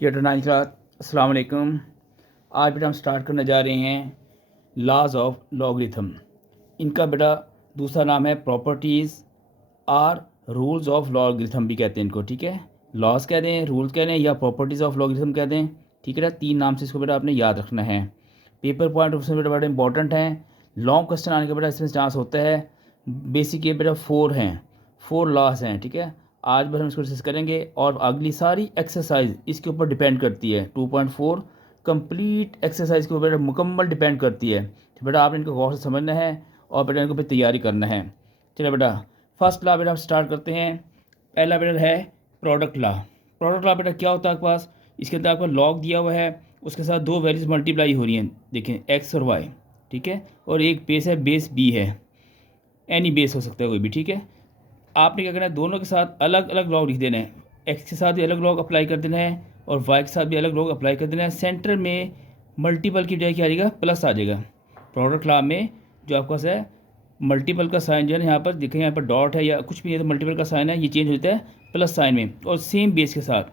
Chapter 9 class अस्सलाम वालेकुम। आज बेटा हम स्टार्ट करने जा रहे हैं लॉज ऑफ लॉगरिथम। इनका बेटा दूसरा नाम है properties or rules of logarithm भी कहते हैं इनको, ठीक है। लॉज कह दें, रूल कह दें या प्रॉपर्टीज़ ऑफ लॉगरिथम कह दें, ठीक है ना। तीन नाम से इसको बेटा आपने याद रखना है। पेपर पॉइंट ऑफ बेटा बड़ा इंपॉर्टेंट है। लॉन्ग क्वेश्चन आने का बेटा इसमें चांस होता है। बेसिक ये बेटा 4 हैं, 4 लॉज हैं, ठीक है। आज बस हम इसको डिस्कस करेंगे और अगली सारी एक्सरसाइज इसके ऊपर डिपेंड करती है। 2.4 कंप्लीट एक्सरसाइज के ऊपर मुकम्मल डिपेंड करती है। तो बेटा आपने इनको गौर से समझना है और बेटा इनको फिर तैयारी करना है। चलो बेटा फर्स्ट लॉ बेटा हम स्टार्ट करते हैं। पहला बेटा है प्रोडक्ट लॉ। प्रोडक्ट लॉ बेटा क्या होता है आपके पास, इसके अंदर आपका लॉग दिया हुआ है, उसके साथ दो वैल्यूज मल्टीप्लाई हो रही हैं, देखें एक्स और वाई, ठीक है। और एक बेस है, बेस बी है, एनी बेस हो सकता है कोई भी, ठीक है। आपने क्या करना है, दोनों के साथ अलग अलग लॉग लिख देना है। एक्स के साथ भी अलग लॉग अप्लाई कर देना है और वाई के साथ भी अलग लॉग अप्लाई कर देना है। सेंटर में मल्टीपल की बजाय क्या आ जाएगा, प्लस आ जाएगा। प्रोडक्ट लॉ में जो आपके पास है मल्टीपल का साइन जो है यहाँ पर देखें, यहाँ पर डॉट है या कुछ भी है तो मल्टीपल का साइन है, ये चेंज होता है प्लस साइन में और सेम बेस के साथ।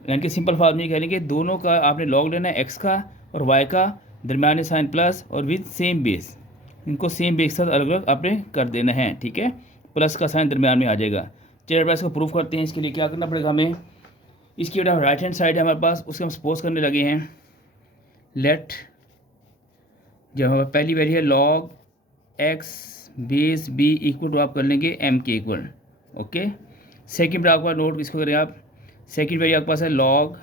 यानी कि सिंपल फॉर्म में कह लेंगे दोनों का आपने लॉग लेना है, एक्स का और वाई का, दरमियान साइन प्लस और विद सेम बेस। इनको सेम बेस के साथ अलग अलग आपने कर देना है, ठीक है। प्लस का साइन दरमियान में आ जाएगा। चलिए बेटा इसको प्रूफ करते हैं। इसके लिए क्या करना पड़ेगा हमें, इसकी बेटा राइट हैंड साइड है हमारे पास, उसके हम सपोज करने लगे हैं लेट, जब हमारे पहली वैल्यू है log x base B equal to आप कर लेंगे एम के इक्वल, ओके। सेकेंड बेटा आपका नोट किसको करें आप, सेकेंड वैल्यू आपके पास है log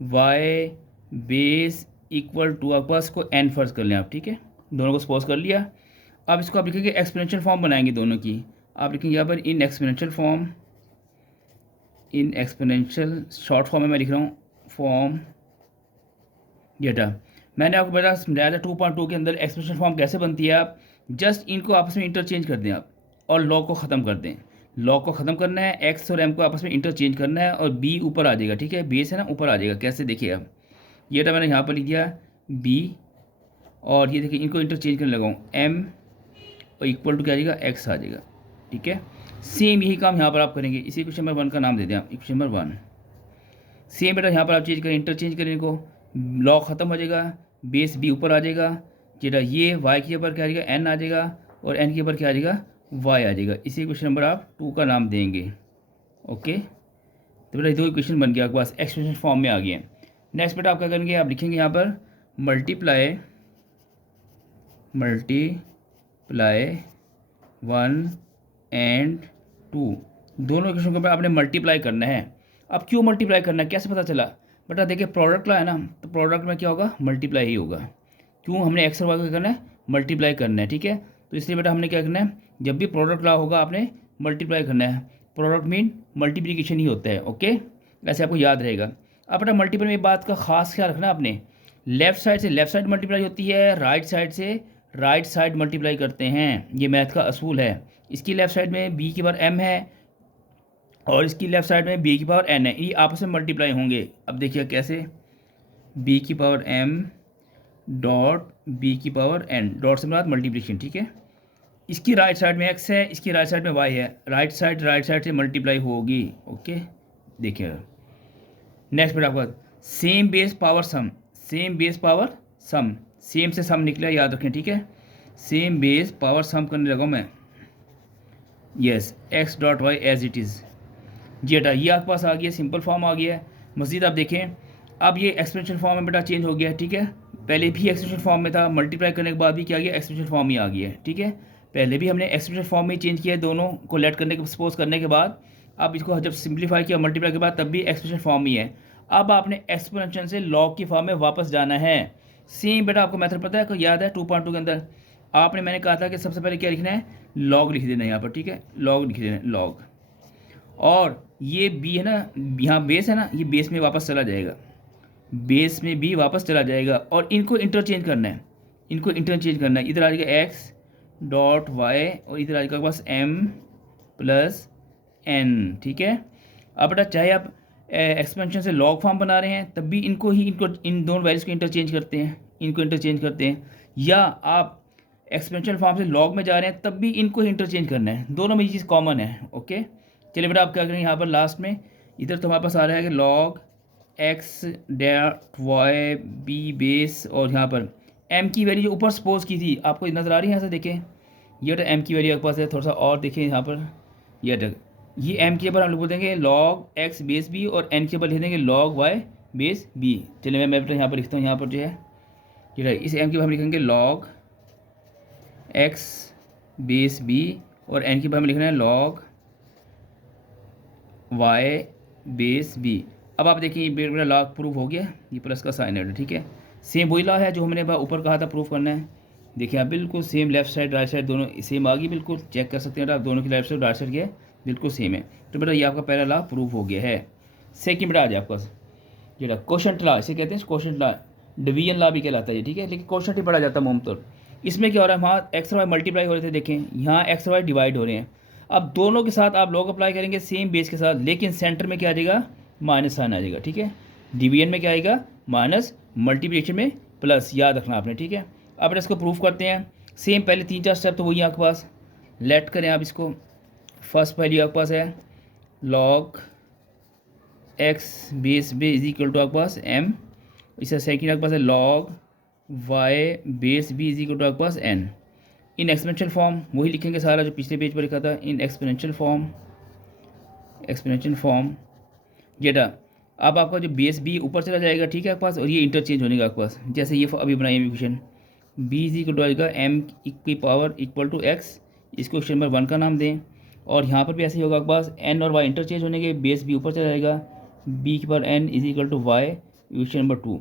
Y base equal to आपके पास को एन फर्ज कर लें आप, ठीक है। दोनों को सपोज कर लिया। अब इसको आप लिखेंगे एक्सपोनेंशियल फॉर्म बनाएंगे दोनों की। आप लिखेंगे यहाँ पर इन exponential form, in exponential short form में मैं लिख रहा हूँ फॉर्म डेटा। मैंने आपको बता समझाया था 2.2 के अंदर एक्सपोनेंशियल फॉर्म कैसे बनती है। आप जस्ट इनको आपस में इंटरचेंज कर दें आप और लॉग को ख़त्म कर दें। लॉग को ख़त्म करना है, एक्स और एम को आपस में इंटरचेंज करना है और बी ऊपर आ जाएगा, ठीक है। बेस है ना ऊपर आ जाएगा, कैसे देखिए आप, ये था मैंने यहाँ पर लिख दिया बी और ये देखिए इनको इंटरचेंज करने लगा हूँ एम और इक्वल टू क्या आ जाएगा, एक्स आ जाएगा, ठीक है। सेम यही काम यहाँ पर आप करेंगे। इसी क्वेश्चन नंबर 1 का नाम दे दें आप, क्वेश्चन नंबर 1। सेम बेटा यहाँ पर आप चेंज करें, इंटरचेंज करें इनको, लॉग ख़त्म हो जाएगा, बेस बी ऊपर आ जाएगा, जेटा ये वाई के ऊपर क्या आ जाएगा, एन आ जाएगा और एन के ऊपर क्या आ जाएगा, वाई आ जाएगा। इसी क्वेश्चन नंबर आप 2 का नाम देंगे, ओके। तो बेटा दो इक्वेशन बन गया आपके पास, एक्सप्रेशन फॉर्म में आ गए। नेक्स्ट बेटा आप क्या करेंगे, आप लिखेंगे यहाँ पर मल्टीप्लाई 1 एंड 2, दोनों इक्वेशन के ऊपर आपने मल्टीप्लाई करना है। अब क्यों मल्टीप्लाई करना है, कैसे पता चला बेटा, देखिए प्रोडक्ट ला है ना, तो प्रोडक्ट में क्या होगा, मल्टीप्लाई ही होगा। क्यों, हमने एक्स और वाई को करना है, मल्टीप्लाई करना है, ठीक है। तो इसलिए बेटा हमने क्या करना है, जब भी प्रोडक्ट ला होगा आपने मल्टीप्लाई करना है। प्रोडक्ट मीन मल्टीप्लिकेशन ही होता है, ओके। ऐसे आपको याद रहेगा। अब बेटा मल्टीपल में बात का खास ख्याल रखना आपने, लेफ्ट साइड से लेफ्ट साइड मल्टीप्लाई होती है, राइट साइड से राइट साइड मल्टीप्लाई करते हैं, ये मैथ का असूल है। इसकी लेफ्ट साइड में बी की पावर एम है और इसकी लेफ्ट साइड में बी की पावर एन है, ये आपस में मल्टीप्लाई होंगे। अब देखिए कैसे, बी की पावर एम डॉट बी की पावर एन, डॉट से बाद मल्टीप्लिकेशन, ठीक है। इसकी राइट साइड में एक्स है, इसकी राइट साइड में वाई है, राइट साइड से मल्टीप्लाई होगी, ओके। देखिए नेक्स्ट बेटा आपका सेम बेस पावर सम, सेम बेस पावर सम, सेम से सम निकला याद रखें, ठीक है। सेम बेस पावर सम करने लगा मैं, yes x dot y as it is, जी बेटा ये आपके पास आ गया, सिंपल फॉर्म आ गया है। मज़ीद आप देखें अब ये एक्सप्रेशन फॉर्म में बेटा चेंज हो गया है, ठीक है। पहले भी एक्सप्रेशन फॉर्म में था, मल्टीप्लाई करने के बाद भी क्या गया, एक्सप्रेशन फॉर्म ही आ गया है, ठीक है। पहले भी हमने एक्सप्रेशन फॉर्म में चेंज किया है, दोनों को लेट करने के सपोज करने के बाद। अब इसको जब सिंप्लीफाई किया मल्टीप्लाई के बाद तब भी एक्सप्रेशन फॉर्म ही है। अब आपने एक्सपोनेंशियल से लॉग की फॉर्म में वापस जाना है। सेम बेटा आपको मेथड पता है, को याद है 2.2 के अंदर आपने मैंने कहा था कि सबसे पहले क्या लिखना है, लॉग लिख देना है यहाँ पर, ठीक है। लॉग लिख देना है, लॉग, और ये बी है ना, यहाँ बेस है ना, ये बेस में वापस चला जाएगा, बेस में भी वापस चला जाएगा और इनको इंटरचेंज करना है, इनको इंटरचेंज करना है। इधर आ जाएगा एक्स डॉट वाई और इधर आ जाएगा पास एम प्लस एन, ठीक है। अब बेटा चाहे आप एक्सपेंशन से लॉग फॉर्म बना रहे हैं तब भी इनको ही इनको इन दोनों वैल्यूज़ को इंटरचेंज करते हैं, इनको इंटरचेंज करते हैं, या आप एक्सपेंशन फॉर्म से लॉग में जा रहे हैं तब भी इनको ही इंटरचेंज करना है। दोनों में ये चीज़ कॉमन है, ओके। चलिए बेटा आप क्या करेंगे यहाँ पर लास्ट में, इधर तो हमारे पास आ रहा है कि log X dot Y B base, और यहाँ पर एम की वैल्यू जो ऊपर सपोज की थी आपको नज़र आ रही है, यहाँ से देखें ये एम की वैल्यू आपके पास है, थोड़ा सा और देखें यहाँ पर ये तक, ये एम के ऊपर हम लोग बोल देंगे लॉग एक्स बेस बी, और एन के ऊपर लिख देंगे लॉग वाई बेस बी। चलिए मैं यहाँ पर लिखता हूँ, यहाँ पर जो है इस एम के ऊपर हम लिखेंगे लॉग एक्स बेस बी, और एन के ऊपर हम लिखना है लॉग वाई बेस बी। अब आप देखिए मेरा लॉ प्रूफ हो गया, ये प्लस का साइन है, ठीक है। सेम वही लॉ है जो हमने ऊपर कहा था प्रूफ करना है। देखिए आप बिल्कुल same, left side right side दोनों सेम आ गई, बिल्कुल चेक कर सकते हैं आप, दोनों की लेफ्ट साइड राइट साइड के बिल्कुल सेम है। तो बेटा ये आपका पहला लॉ प्रूफ हो गया है। सेकंड बेटा आ जाए आपका जो क्वेश्चन लॉ, इसे कहते हैं क्वेश्चन लॉ, डिवीजन लॉ भी कहलाता है, ठीक है, लेकिन क्वेश्चन ही पढ़ा जाता है मोमतौर। इसमें क्या हो रहा है, वहाँ एक्स और वाई मल्टीप्लाई हो रहे थे, देखें यहाँ एक्स और वाई डिवाइड हो रहे हैं। अब दोनों के साथ आप लॉग अप्लाई करेंगे सेम बेस के साथ, लेकिन सेंटर में क्या आ जाएगा, माइनस साइन आ जाएगा, ठीक है। डिवीजन में क्या आएगा माइनस, मल्टीप्लिकेशन में प्लस, याद रखना आपने, ठीक है। अब इसको प्रूफ करते हैं। सेम पहले 3-4 स्टेप तो वही आपके पास, लेट करें आप इसको। फर्स्ट वैल्यू आपके पास है log x base B is equal to आपके पास एम, इसका सेकेंड आपके पास है log Y base B is equal to आपके पास एन। इन एक्सपोनेंशियल फॉर्म वही लिखेंगे सारा जो पिछले पेज पर लिखा था, इन एक्सपोनेंशियल फॉर्म जेटा। अब आपका जो बेस बी ऊपर चला जाएगा, ठीक है आपके पास, और ये इंटरचेंज होने का आपके पास, जैसे ये अभी बनाइए equation, B is equal to आएगा एम की पावर इक्वल टू एक्स, इसको क्वेश्चन नंबर 1 का नाम दें। और यहाँ पर भी ऐसे ही होगा आपके पास, एन और वाई इंटरचेंज होने के, बेस बी ऊपर चला जाएगा, बी की power N is equal to Y, equation number 2।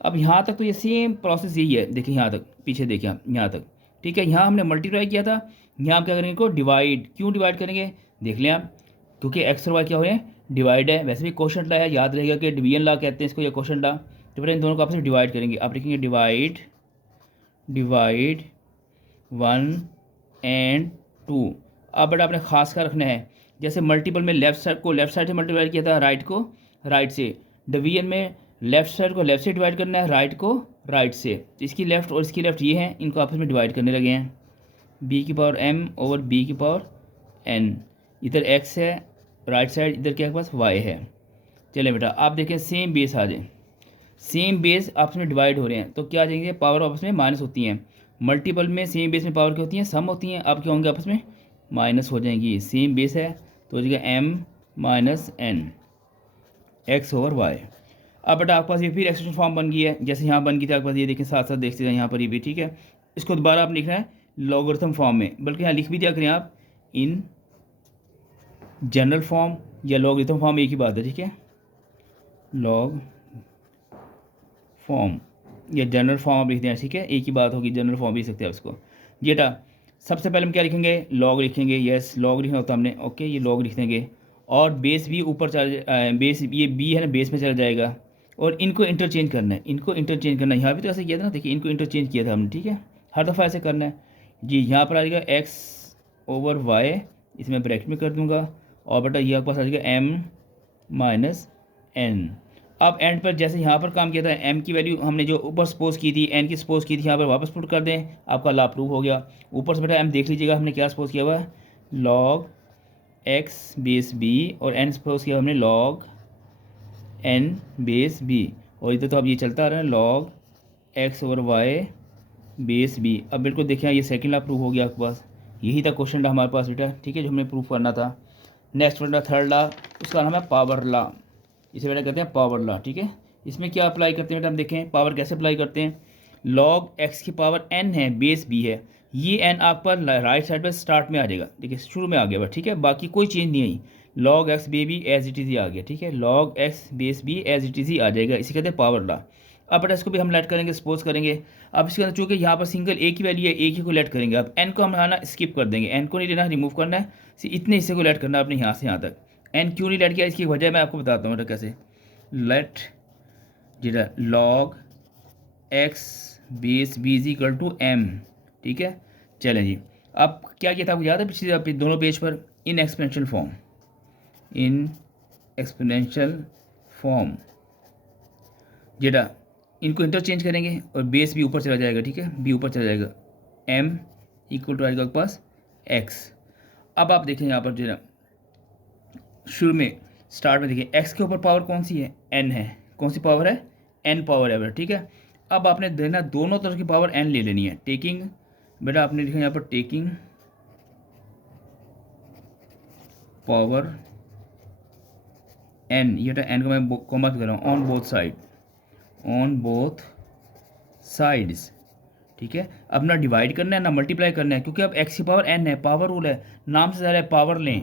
अब यहाँ तक तो ये सेम प्रोसेस यही है, देखिए यहाँ तक, पीछे देखिए यहाँ तक, ठीक है। यहाँ हमने मल्टीप्लाई किया था, यहाँ हम क्या करेंगे इनको डिवाइड। क्यों डिवाइड करेंगे देख लें आप, क्योंकि एक्स और वाई क्या हो रहे हैं, डिवाइड है। वैसे भी क्वेश्चन लाया याद रहेगा कि डिवीजन ला कहते हैं इसको, या क्वेश्चन ला, तो फिर इन दोनों को आपस में डिवाइड करेंगे। आप लिखेंगे डिवाइड 1 एंड 2। अब बड़ा आपने खास का रखना है, जैसे मल्टीपल में लेफ्ट साइड को लेफ्ट साइड से मल्टीप्लाई किया था, राइट को राइट से। डिवीजन में लेफ्ट साइड को लेफ्ट से डिवाइड करना है, राइट को राइट से। तो इसकी लेफ्ट और इसकी लेफ्ट ये हैं, इनको आपस में डिवाइड करने लगे हैं, बी की पावर एम ओवर बी की पावर एन। इधर एक्स है राइट साइड, इधर क्या पास वाई है। चलिए बेटा आप देखें सेम बेस आ जाए, सेम बेस आपस में डिवाइड हो रहे हैं, तो क्या आ जाएंगे, पावर आपस में माइनस होती हैं। मल्टीपल में सेम बेस में पावर क्या होती हैं, सम होती हैं। अब क्या होंगे आपस में माइनस हो जाएंगी। सेम बेस है तो हो जाएगा M minus N X over Y. अब बेटा आपके पास ये फिर एक्सप्रेशन फॉर्म बन गई है, जैसे यहाँ बन गई थी आपके पास, ये देखें साथ साथ देखते हैं यहाँ पर ये भी, ठीक है। इसको दोबारा आप लिखना है लॉगरिथम फॉर्म में, बल्कि यहाँ लिख भी दिया करें आप इन जनरल फॉर्म या लॉगरिथम फॉर्म, एक ही बात है, ठीक है। लॉग फॉर्म या जनरल फॉर्म आप लिखते हैं, ठीक है, एक ही बात होगी, जनरल फॉर्म भी लिख सकते हैं उसको। जेटा सबसे पहले हम क्या लिखेंगे, लॉग लिखेंगे, यस लॉग लिखना होता हमने, ओके, ये लॉग लिख देंगे। और बेस भी ऊपर चल बेस, ये बी है ना, बेस में चला जाएगा, और इनको इंटरचेंज करना है, इनको इंटरचेंज करना है। यहाँ भी तो ऐसे किया था ना, देखिए इनको इंटरचेंज किया था हमने, ठीक है, हर दफ़ा ऐसे करना है जी। यहाँ पर आ जाएगा एक्स ओवर वाई, इसमें ब्रैकेट में कर दूंगा, और बेटा ये आपके पास आ जाएगा एम माइनस एन। अब एंड पर जैसे यहाँ पर काम किया था, एम की वैल्यू हमने जो ऊपर सपोज की थी, एन की सपोज की थी, यहाँ पर वापस पुट कर दें, आपका लॉ प्रूव हो गया। ऊपर से बेटा एम देख लीजिएगा हमने क्या सपोज किया हुआ है, लॉग एक्स बेस बी, और एन सपोज किया हमने लॉग एन बेस बी, और इधर तो अब ये चलता आ रहा है log X over Y base B. अब बिल्कुल देखें ये सेकंड लॉ प्रूव हो गया आपके पास, यही था क्वेश्चन था हमारे पास बेटा, ठीक है, जो हमने प्रूव करना था। नेक्स्ट बेटा थर्ड लॉ, उसका नाम है पावर लॉ, इसे बेटा कहते हैं पावर लॉ, ठीक है। इसमें क्या अप्लाई करते हैं बेटा, हम देखें पावर कैसे अप्लाई करते हैं। लॉग एक्स की पावर एन है, बेस बी है, ये एन आप पर राइट साइड पर स्टार्ट में आ जाएगा, देखिए शुरू में आ गया, ठीक है, बाकी कोई चेंज नहीं आई। लॉग एक्स बे भी एज इट इज़ ही आ गया, ठीक है, log x base b as it is ही आ जाएगा, इसे कहते हैं पावर लॉ। अब बेटा इसको भी हम लेट करेंगे, सपोज करेंगे। अब इसके अंदर चूँकि यहाँ पर सिंगल एक ही वैल्यू है, एक ही को लेट करेंगे। अब एन को हम आना स्किप कर देंगे, एन को नहीं लेना, रिमूव करना है, इतने हिस्से को लेट करना है अपने यहाँ से यहाँ तक। एन क्यों नहीं लेट किया, इसकी वजह मैं आपको बताता हूँ बेटा कैसे। लेट जेटा log x base B is equal to M, ठीक है। चलें जी, अब क्या किया था आपको याद है पिछले दोनों पेज पर, इन एक्सपोनेंशियल फॉर्म जेटा इनको इंटरचेंज करेंगे, और बेस भी ऊपर चला जाएगा, ठीक है, बी ऊपर चला जाएगा, एम इक्वल टू आएगा आपके पास एक्स। अब आप देखें यहाँ पर जो शुरू में स्टार्ट में देखिए एक्स के ऊपर पावर कौन सी है, एन है, कौन सी पावर है, n पावर है बेटा, ठीक है। अब आपने देना दोनों तरफ की पावर n ले लेनी है। टेकिंग बेटा आपने लिखा यहाँ पर टेकिंग पावर n, ये बेटा n को मैं कॉमा कर रहा हूँ, on both side, on both sides, ठीक है। अब ना डिवाइड करना है ना मल्टीप्लाई करना है, क्योंकि अब x की पावर n है, पावर रूल है, नाम से ज़्यादा है, पावर लें।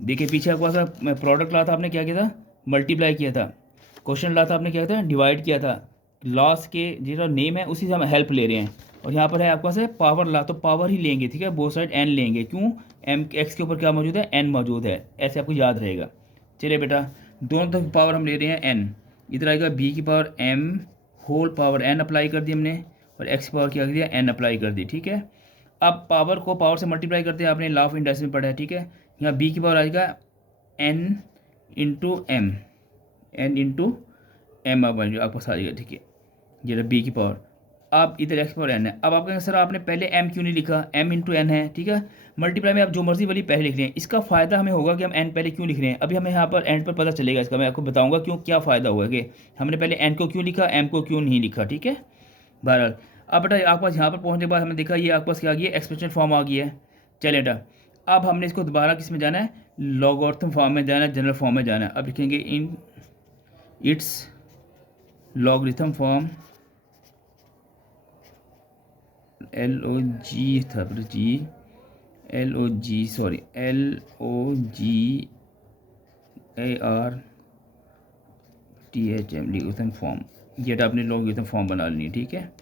देखिए पीछे आपको सा प्रोडक्ट लाया था, आपने क्या किया था, मल्टीप्लाई किया था। क्वेश्चन लाया था, आपने क्या किया था, डिवाइड किया था। लॉस के जो नेम है उसी से हम हेल्प ले रहे हैं, और यहाँ पर है आपके पास है पावर ला, तो पावर ही लेंगे, ठीक है, बोथ साइड n लेंगे। क्यों, m x के ऊपर क्या मौजूद है, n मौजूद है, ऐसे आपको याद रहेगा। चलिए बेटा दोनों तरफ पावर हम ले रहे हैं n, इधर आएगा b की power m whole power n apply कर दी हमने, और x की पावर क्या कर दिया, n अप्लाई कर दी, ठीक है। अब पावर को पावर से मल्टीप्लाई करते हैं, आपने लॉ ऑफ इंडक्शन में पढ़ा है, ठीक है। यहाँ b की पावर आएगा n into M, n into M आपके पास आ जाएगा, ठीक है। ये b की पावर, अब इधर x पावर n है। अब आप कहेंगे सर आपने पहले m क्यों नहीं लिखा, m इंटू एन है, ठीक है। मल्टीप्लाई में आप जो मर्जी वाली पहले लिख रहे हैं, इसका फ़ायदा हमें होगा कि हम n पहले क्यों लिख रहे हैं, अभी हमें यहाँ पर एंड पर पता चलेगा इसका, मैं आपको बताऊंगा क्यों, क्या फ़ायदा हुआ कि हमने पहले n को क्यों लिखा, m को क्यों नहीं लिखा, ठीक है। बहरहाल अब बेटा आपके पास यहाँ पर पहुँचने के बाद हमने देखा ये आपके पास क्या आ गया, एक्सप्रेशन फॉर्म आ गया है। चलिए बेटा अब हमने इसको दोबारा किस में जाना है, लॉगरिथम फॉर्म में जाना है, जनरल फॉर्म में जाना है। अब लिखेंगे in its logarithm form, LOG था फिर जी, LOG sorry LOGARTHM logarithm form, ये आपने लॉगरिथम फॉर्म बना लेनी है, ठीक है।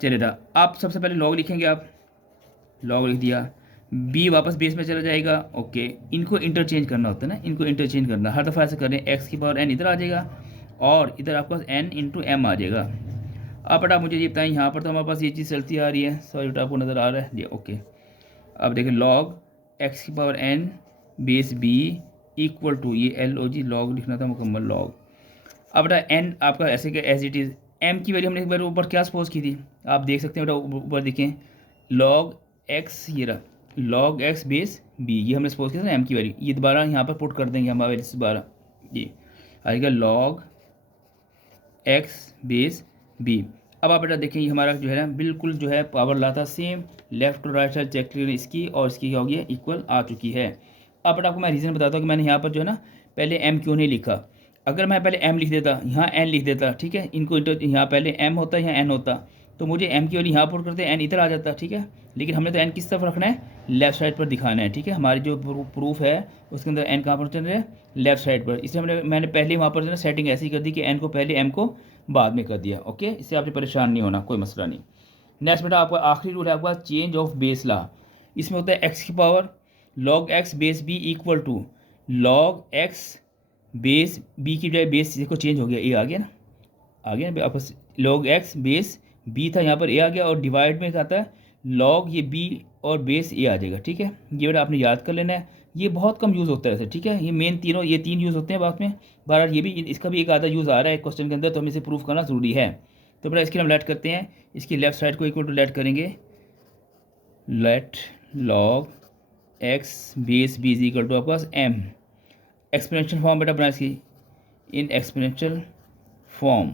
चलिए आप सबसे पहले लॉग लिखेंगे, आप लॉग लिख दिया, b वापस बेस में चला जाएगा, ओके। इनको इंटरचेंज करना होता है ना, इनको इंटरचेंज करना, हर दफ़ा ऐसे करें, x की पावर n इधर आ जाएगा और इधर आपके पास n इंटू एम आ जाएगा। अब बेटा मुझे ये बताएं, यहाँ पर तो हमारे पास ये चीज़ चलती आ रही है, सॉरी बेटा आपको नज़र आ रहा है ये, ओके। अब देखें लॉग x की power n base b equal to, ये LOG लॉग लिखना था मुकम्मल लॉग। अब बेटा n आपका ऐसे के एज इट इज़, m की वैल्यू हमने एक बार ऊपर क्या सपोज की थी, आप देख सकते हैं बेटा ऊपर देखें, लॉग x ये रहा, लॉग x बेस b, ये हमने सपोज किया था ना m की वैल्यू, ये दोबारा यहाँ पर पुट कर देंगे हमारे दोबारा, ये आएगा लॉग x बेस b। अब आप बेटा देखें ये हमारा जो है ना बिल्कुल जो है पावर लाता same, left to right side check करें इसकी, और इसकी क्या होगी, इक्वल आ चुकी है। अब बेटा आपको मैं रीज़न बताता हूँ कि मैंने यहाँ पर जो है ना पहले m क्यों नहीं लिखा। अगर मैं पहले m लिख देता, यहाँ n लिख देता, ठीक है, इनको यहाँ पहले m होता, यहाँ n होता, तो मुझे m की वैल्यू यहाँ पुट करते n इधर आ जाता, ठीक है। लेकिन हमने तो n किस तरफ रखना है, लेफ्ट साइड पर दिखाना है, ठीक है। हमारी जो प्रूफ है उसके अंदर n कहाँ पर चल रहा है, लेफ्ट साइड पर, इसलिए मैंने पहले वहाँ पर जो है सेटिंग ऐसी कर दी कि n को पहले m को बाद में कर दिया, ओके। इससे आपने परेशान नहीं होना, कोई मसला नहीं। नेक्स्ट बेटा आपका आखिरी रूल है आपका चेंज ऑफ बेस ला, इसमें होता है x की पावर log x बेस b equal to log x बेस b की बजाय बेस देखो चेंज हो गया, a आ गया ना, आ गया ना आपका, log x बेस b था, यहाँ पर a आ गया, और डिवाइड में क्या आता है log ये b और बेस a आ जाएगा, ठीक है। ये बेटा आपने याद कर लेना है, ये बहुत कम यूज़ होता है ऐसे, ठीक है। ये मेन तीनों, ये तीन यूज़ होते हैं बाद में, बार ये भी इसका भी एक आधा यूज़ आ रहा है क्वेश्चन के अंदर, तो हमें इसे प्रूफ करना ज़रूरी है। तो बेटा इसके हम लेट करते हैं, इसकी लेफ्ट साइड को इक्वल टू लेट करेंगे, लेट log x base B is equal to आपके पास m, एक्सपोनेंशियल फॉर्म बेटा बना इसकी, इन एक्सपोनेंशियल फॉर्म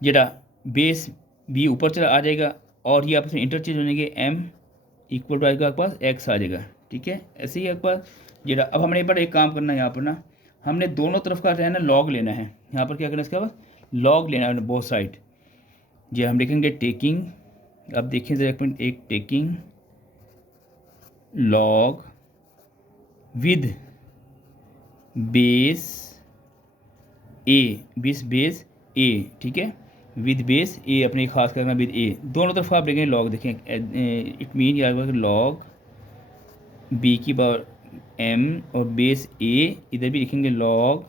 जेटा बेस b ऊपर चला आ जाएगा, और ये आपस में इंटरचेंज होने के m इक्वल टू आएगा आपके पास x आ जाएगा, ठीक है। ऐसे ही आपके पास जेटा, अब हमने एक बार एक काम करना है, यहाँ पर ना हमने दोनों तरफ का रहना लॉग लेना है, यहाँ पर क्या करना है इसके बाद लॉग लेना है बोथ साइड। जी हम लिखेंगे टेकिंग, अब देखिए जरा एक मिनट, एक taking log with base a, base ए, ठीक है, विद बेस ए, अपने खास करना विद ए, दोनों तरफ आप देखेंगे लॉग, देखें इट मीन यार लॉग बी की पावर m और बेस ए, इधर भी लिखेंगे लॉग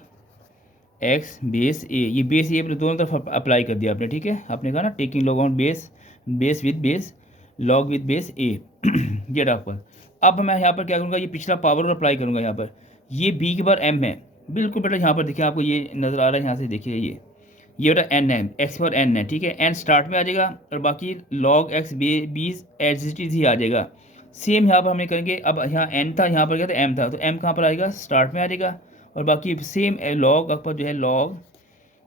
x बेस ए, ये बेस ए अपने दोनों तरफ अप्लाई कर दिया आपने, ठीक है। आपने कहा ना taking log on base, base with base, log with base a, ये रहा पर। अब मैं यहाँ पर क्या करूँगा, ये पिछला पावर अप्लाई करूँगा यहाँ पर, ये b की पावर m है, बिल्कुल बेटा यहाँ पर देखिए आपको ये नज़र आ रहा है, यहाँ से देखिए ये बेटा n है, x पर n है, ठीक है। n स्टार्ट में आ जाएगा और बाकी log x बीस एज इट इज़ ही आ जाएगा। सेम यहाँ पर हमने करेंगे, अब यहाँ n था, यहाँ पर क्या था m था, तो m कहाँ पर आएगा, स्टार्ट में आ जाएगा, और बाकी सेम लॉग आपका जो है log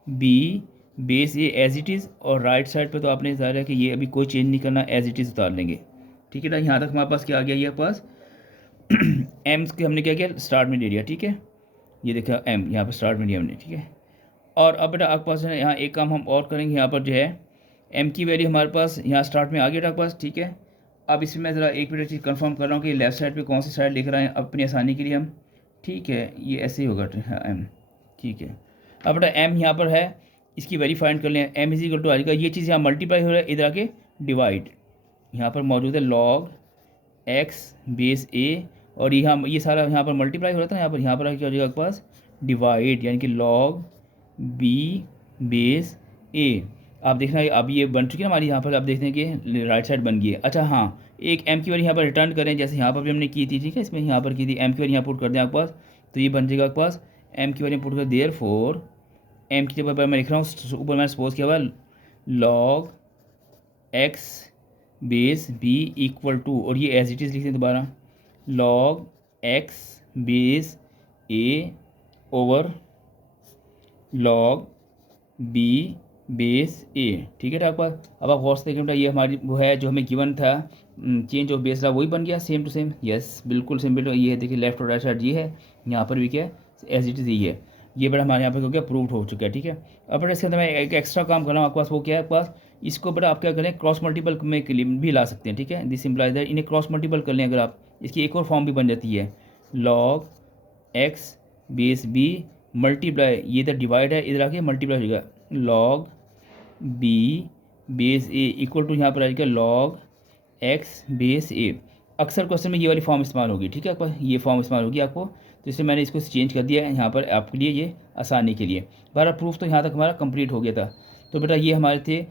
B base A as it is, और राइट साइड पे तो आपने उतारा है कि ये अभी कोई चेंज नहीं करना, एज इट इज़ उतार लेंगे। ठीक है ना, यहाँ तक हमारे पास क्या आ गया, ये पास एम के हमने क्या किया स्टार्ट में ले लिया। ठीक है, ये देखा एम यहाँ पर स्टार्ट में लिया हमने। ठीक है, और अब बेटा आपके पास है यहाँ एक काम हम और करेंगे, यहाँ पर जो है एम की वैल्यू हमारे पास यहाँ स्टार्ट में आ गया आपके पास। ठीक है, अब इसमें मैं ज़रा एक मिनट चीज़ कंफर्म कर रहा हूँ कि लेफ्ट साइड पे कौन सी साइड लिख रहे हैं अपनी आसानी के लिए हम। ठीक है, ये ऐसे ही होगा एम। ठीक है, अब बेटा एम यहाँ पर है, इसकी वैल्यू फाइंड कर लें। एम इज इक्वल टू आएगा, ये चीज़ यहाँ मल्टीप्लाई हो रहा है, इधर आके डिवाइड यहाँ पर मौजूद है लॉग एक्स बेस ए, और ये सारा यहाँ पर मल्टीप्लाई हो रहा था यहाँ पर क्या हो जाएगा आपके पास डिवाइड, यानी कि लॉग बी बेस ए। आप देखना अब ये बन चुकी है ना हमारी, यहाँ पर आप देखते हैं कि राइट साइड बन गई है। अच्छा हाँ, एक एम की वैल्यू यहाँ पर रिटर्न करें, जैसे यहाँ पर भी हमने की थी। ठीक है, इसमें यहाँ पर की थी, एम की वैल्यू यहाँ पुट कर दें आपके पास, तो ये बन जाएगा आपके पास एम की वैल्यू पुट कर देयर फोर एम की जगह पर मैं लिख रहा हूँ ऊपर मैंने सपोज किया हुआ log x base B equal to, और ये एज इट इज़ लिख दें दोबारा, log x base A over log B base ए। ठीक है आपके पास। अब आप गौर से देखें बेटा, ये हमारी वो है जो हमें गिवन था, चेंज ऑफ बेस रहा वही बन गया सेम टू सेम। यस बिल्कुल सेम बेटा, ये है देखिए लेफ्ट और राइट साइड ये है, यहाँ पर भी क्या है एज इट इज़ ही है। ये बेटा हमारे यहाँ पर हो गया प्रूव्ड हो चुका है। ठीक है, अब बेटा इसके अंदर मैं एक एक्स्ट्रा काम कर रहा हूँ आपके पास, वो क्या है आपके पास, इसको बेटा आप क्या करें क्रॉस मल्टीपल में के लिए भी ला सकते हैं। ठीक है, दिस इम्प्लाइज दैट इन्हें क्रॉस मल्टीपल कर लें अगर आप, इसकी एक और फॉर्म भी बन जाती है log x base B multiply, ये इधर डिवाइड है, इधर आके मल्टीप्लाई हो जाएगा log B base A equal to यहाँ पर आएगा लॉग एक्स बेस ए। अक्सर क्वेश्चन में ये वाली फॉर्म इस्तेमाल होगी। ठीक है, आपको ये फॉर्म इस्तेमाल होगी आपको, तो इसलिए मैंने इसको चेंज कर दिया है यहाँ पर आपके लिए, ये आसानी के लिए। बारह प्रूफ तो यहाँ तक हमारा कंप्लीट हो गया था। तो बेटा ये हमारे थे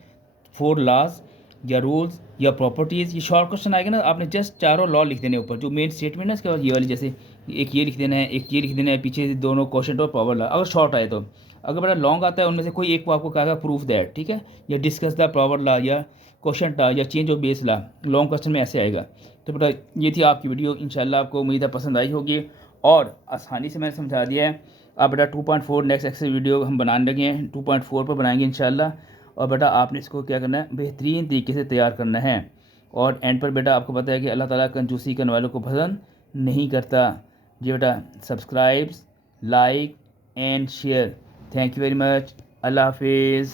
4 लॉज या रूल्स या प्रॉपर्टीज़। ये शॉर्ट क्वेश्चन आएगा ना, आपने जस्ट चारों लॉ लिख देने ऊपर, जो मेन स्टेटमेंट है इसके बाद ये वाली, जैसे एक ये लिख देना है, एक ये लिख देना है, पीछे दोनों क्वेश्चन और पावर लॉ अगर शॉर्ट आए तो। अगर बड़ा लॉन्ग आता है उनमें से कोई एक को आपको कहेगा प्रूफ दैट। ठीक है, या डिस्कस द पावर लॉ या क्वेश्चन लॉ या change of base law, long question में ऐसे आएगा। तो बेटा ये थी आपकी वीडियो, इंशाल्लाह आपको उम्मीद है पसंद आई होगी और आसानी से मैंने समझा दिया है। अब बेटा 2.4 नेक्स्ट एक्सरसाइज वीडियो हम बनाने लगे हैं, 2.4 पर बनाएंगे इंशाल्लाह। और बेटा आपने इसको क्या करना है, बेहतरीन तरीके से तैयार करना है। और एंड पर बेटा आपको पता है कि अल्लाह ताला कंजूसी करने वालों को पसंद नहीं करता। जी बेटा, subscribe, like and share. Thank you very much. अल्लाह हाफिज़।